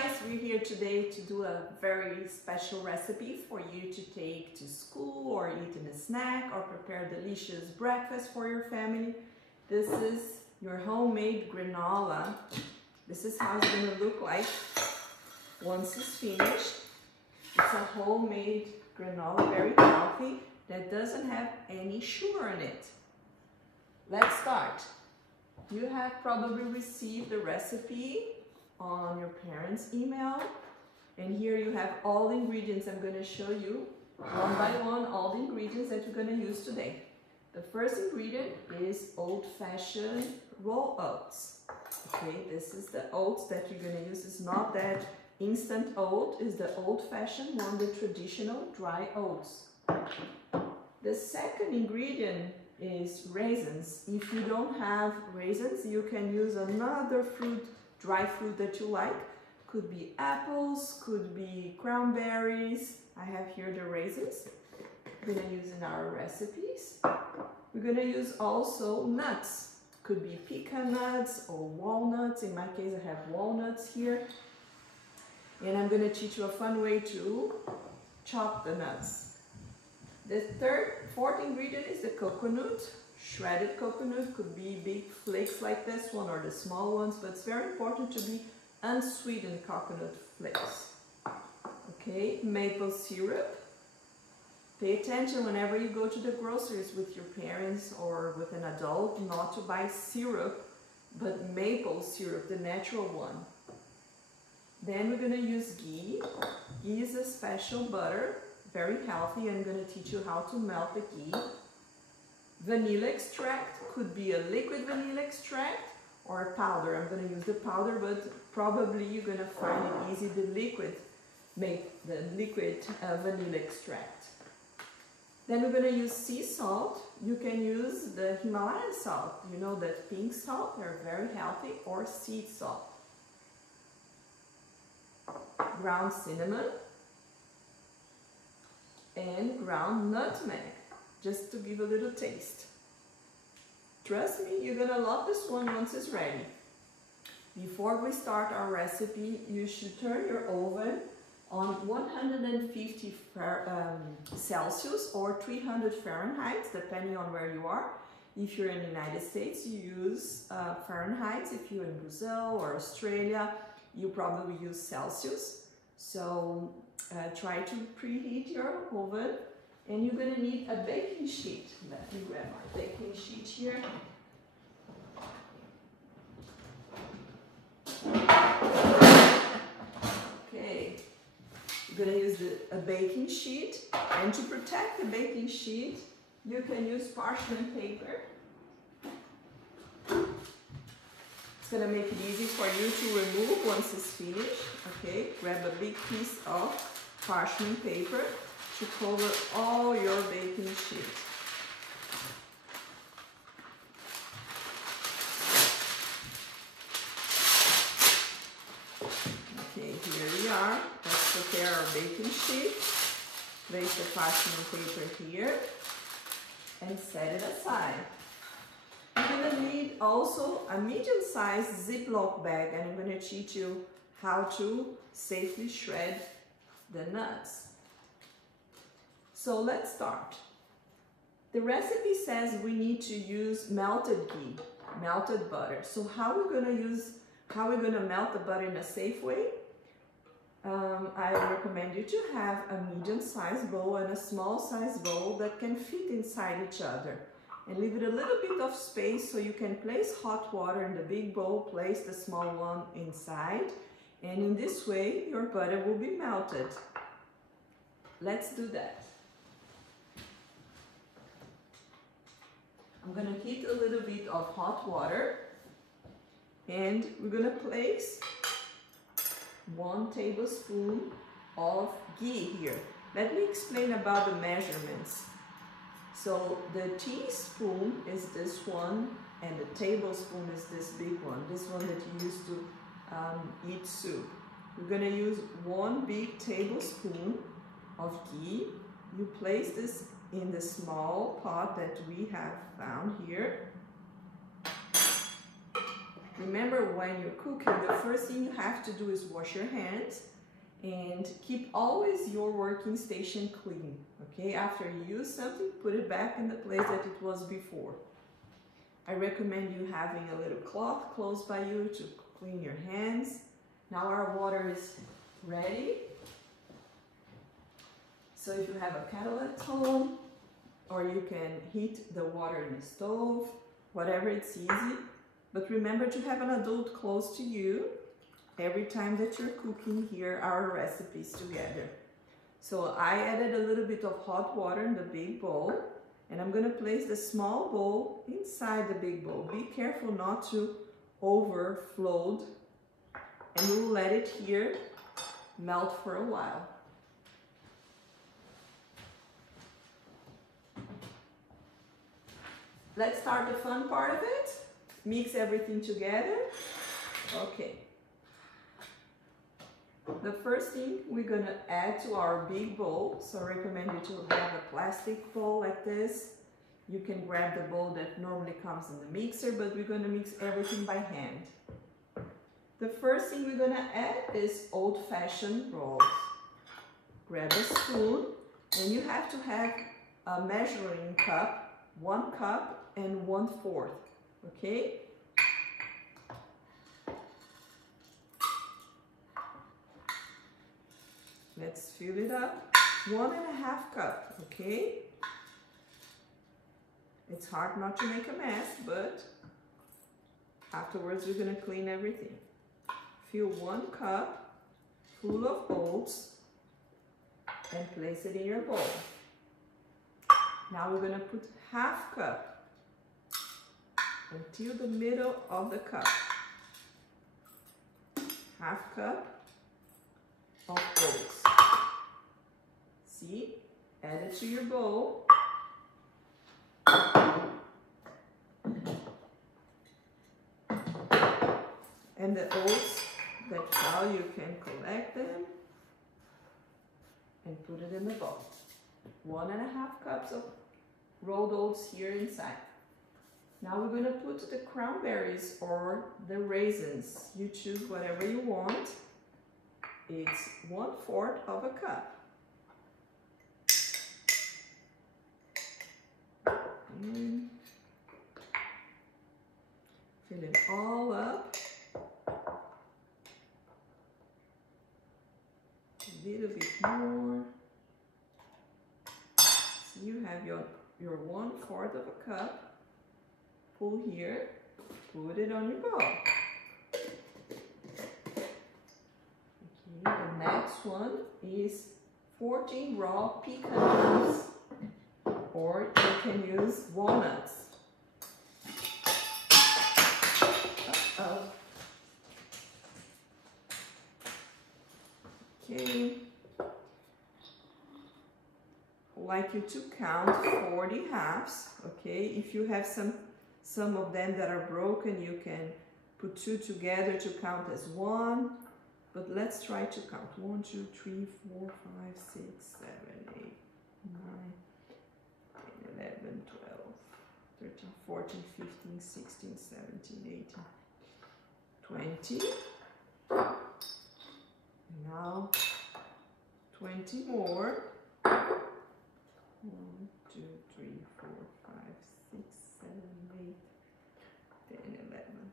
guys, we're here today to do a very special recipe for you to take to school or eat in a snack or prepare delicious breakfast for your family. This is your homemade granola. This is how it's going to look like once it's finished. It's a homemade granola, very healthy, that doesn't have any sugar in it. Let's start. You have probably received the recipe on your parents' email, and here you have all the ingredients. I'm going to show you one by one all the ingredients that you're going to use today. The first ingredient is old-fashioned raw oats. Okay, this is the oats that you're going to use. It's not that instant oat, it's the old-fashioned one, the traditional dry oats. The second ingredient is raisins. If you don't have raisins, you can use another fruit, dry fruit that you like. Could be apples, could be cranberries. I have here the raisins we're gonna use in our recipes. We're gonna use also nuts. Could be pecan nuts or walnuts. In my case, I have walnuts here. And I'm gonna teach you a fun way to chop the nuts. The fourth ingredient is the coconut. Shredded coconut, could be big flakes like this one or the small ones, but it's very important to be unsweetened coconut flakes. Okay, maple syrup. Pay attention whenever you go to the groceries with your parents or with an adult, not to buy syrup, but maple syrup, the natural one. Then we're going to use ghee. Ghee is a special butter, very healthy. I'm going to teach you how to melt the ghee. Vanilla extract, could be a liquid vanilla extract or a powder. I'm going to use the powder, but probably you're going to find it easy the liquid vanilla extract. Then we're going to use sea salt. You can use the Himalayan salt, you know, that pink salt, they're very healthy, or sea salt. Ground cinnamon and ground nutmeg, just to give a little taste. Trust me, you're gonna love this one once it's ready. Before we start our recipe, you should turn your oven on 150 Celsius or 300 Fahrenheit, depending on where you are. If you're in the United States, you use Fahrenheit. If you're in Brazil or Australia, you probably use Celsius. So try to preheat your oven. And you're going to need a baking sheet. Let me grab my baking sheet here. Okay, you're going to use a baking sheet. And to protect the baking sheet, you can use parchment paper. It's going to make it easy for you to remove once it's finished. Okay, grab a big piece of parchment paper to cover all your baking sheet. Okay, here we are. Let's prepare our baking sheet. Place the parchment paper here and set it aside. You're going to need also a medium-sized Ziploc bag, and I'm going to teach you how to safely shred the nuts. So let's start. The recipe says we need to use melted ghee, melted butter. So how we're going to melt the butter in a safe way? I recommend you to have a medium-sized bowl and a small-sized bowl that can fit inside each other. And leave it a little bit of space so you can place hot water in the big bowl, place the small one inside, and in this way your butter will be melted. Let's do that. I'm going to heat a little bit of hot water, and we're going to place 1 tablespoon of ghee here. Let me explain about the measurements. So the teaspoon is this one, and the tablespoon is this big one, this one that you use to eat soup. We're going to use 1 big tablespoon of ghee. You place this in the small pot that we have found here. Remember, when you're cooking, the first thing you have to do is wash your hands and keep always your working station clean, okay? After you use something, put it back in the place that it was before. I recommend you having a little cloth close by you to clean your hands. Now our water is ready. So if you have a kettle at home, or you can heat the water in the stove, whatever, it's easy. But remember to have an adult close to you every time that you're cooking here our recipes together. So I added a little bit of hot water in the big bowl, and I'm gonna place the small bowl inside the big bowl. Be careful not to overflow, and we'll let it here melt for a while. Let's start the fun part of it. Mix everything together. Okay. The first thing we're gonna add to our big bowl, so I recommend you to have a plastic bowl like this. You can grab the bowl that normally comes in the mixer, but we're gonna mix everything by hand. The first thing we're gonna add is old-fashioned rolls. Grab a spoon, and you have to have a measuring cup, 1 cup and 1/4, okay? Let's fill it up, 1½ cup, okay? It's hard not to make a mess, but afterwards we're gonna clean everything. Fill 1 cup full of oats and place it in your bowl. Now we're gonna put 1/2 cup until the middle of the cup. 1/2 cup of oats. See? Add it to your bowl. And the oats that fell, you can collect them and put it in the bowl. 1½ cups of rolled oats here inside. Now we're going to put the cranberries or the raisins. You choose whatever you want. It's 1/4 of a cup. And fill it all up. A little bit more. So you have your 1/4 of a cup. Pull here, put it on your bowl. Okay, the next one is 14 raw pecans, or you can use walnuts. Okay. I'd like you to count 40 halves, okay? If you have some of them that are broken, you can put 2 together to count as 1. But let's try to count. 1, 2, 3, 4, 5, 6, 7, 8, 9, 10, 11, 12, 13, 14, 15, 16, 17, 18, 20. Now 20 more. 1, 2, 3, 4, 5, 6, 7, 8, 10, 11,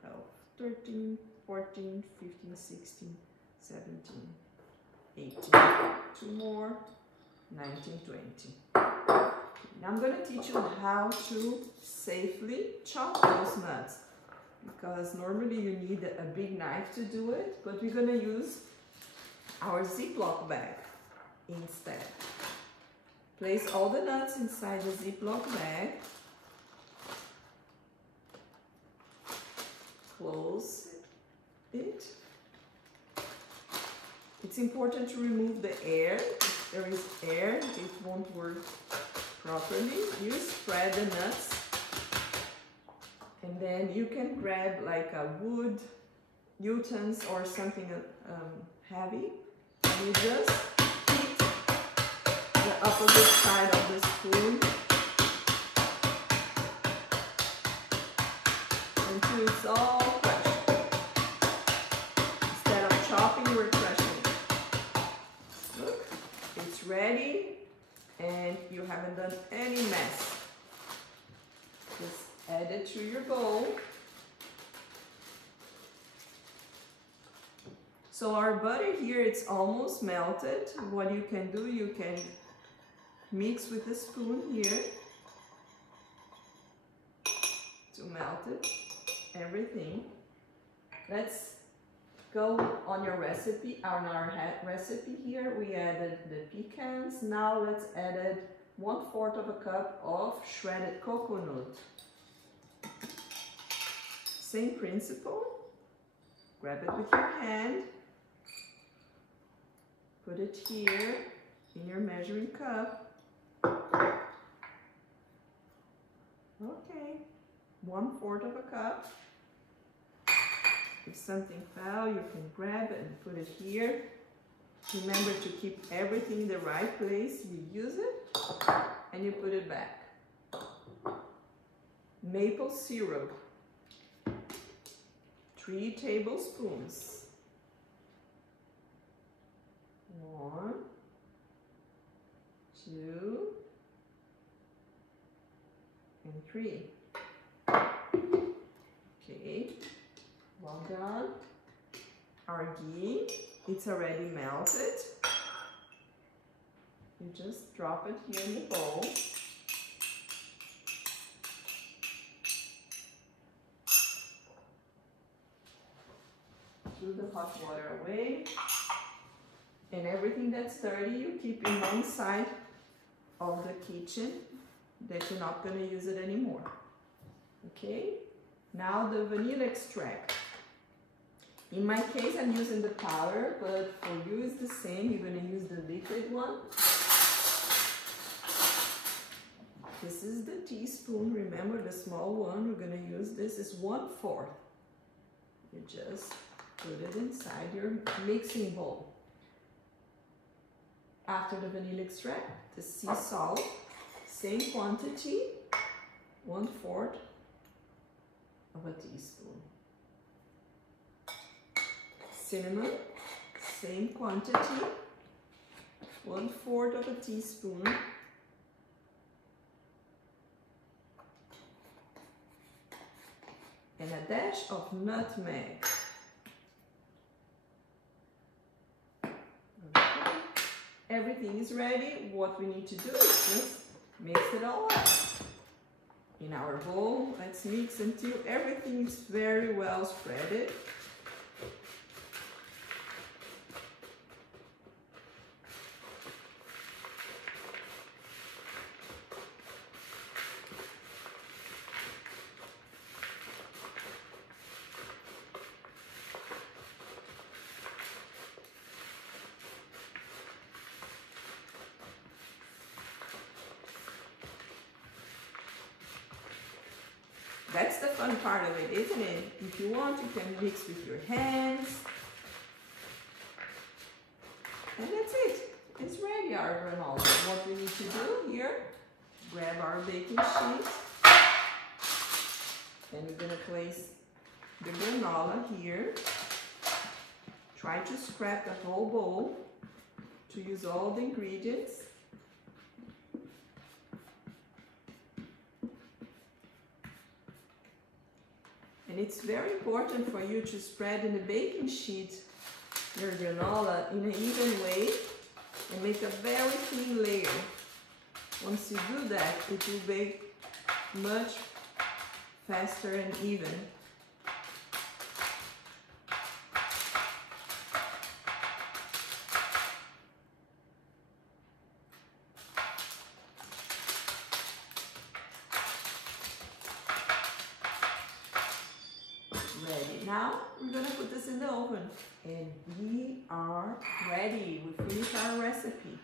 12, 13, 14, 15, 16, 17, 18. 2 more. 19, 20. Now I'm going to teach you how to safely chop those nuts, because normally you need a big knife to do it, but we're going to use our Ziploc bag instead. Place all the nuts inside the Ziploc bag. Close it. It's important to remove the air. If there is air, it won't work properly. You spread the nuts, and then you can grab like a wood utensils or something heavy, and you just hit the opposite side of the spoon until it's all stopping, we're crushing. Look, it's ready and you haven't done any mess. Just add it to your bowl. So our butter here, it's almost melted. What you can do, you can mix with a spoon here to melt it, everything. Let's go on your recipe. On our recipe here, we added the pecans. Now let's add 1/4 of a cup of shredded coconut. Same principle. Grab it with your hand. Put it here in your measuring cup. Okay, 1/4 of a cup. If something fell, you can grab it and put it here. Remember to keep everything in the right place. You use it and you put it back. Maple syrup, 3 tablespoons. 1, 2, and 3. Okay, well done. Our ghee, it's already melted. You just drop it here in the bowl. Throw the hot water away. And everything that's dirty, you keep in one side of the kitchen that you're not going to use it anymore. Okay? Now the vanilla extract. In my case, I'm using the powder, but for you it's the same. You're going to use the liquid one. This is the teaspoon. Remember the small one. We're going to use this is 1/4. You just put it inside your mixing bowl. After the vanilla extract, the sea salt, same quantity, 1/4 of a teaspoon. Cinnamon, same quantity, 1/4 of a teaspoon. And a dash of nutmeg. Everything is ready. What we need to do is just mix it all up. In our bowl, let's mix until everything is very well spreaded. That's the fun part of it, isn't it? If you want, you can mix with your hands. And that's it. It's ready, our granola. What we need to do here, grab our baking sheet. And we're going to place the granola here. Try to scrap the whole bowl to use all the ingredients. And it's very important for you to spread in the baking sheet your granola in an even way and make a very thin layer. Once you do that, it will bake much faster and even. Ready. Now we're going to put this in the oven and we are ready. We finished our recipe.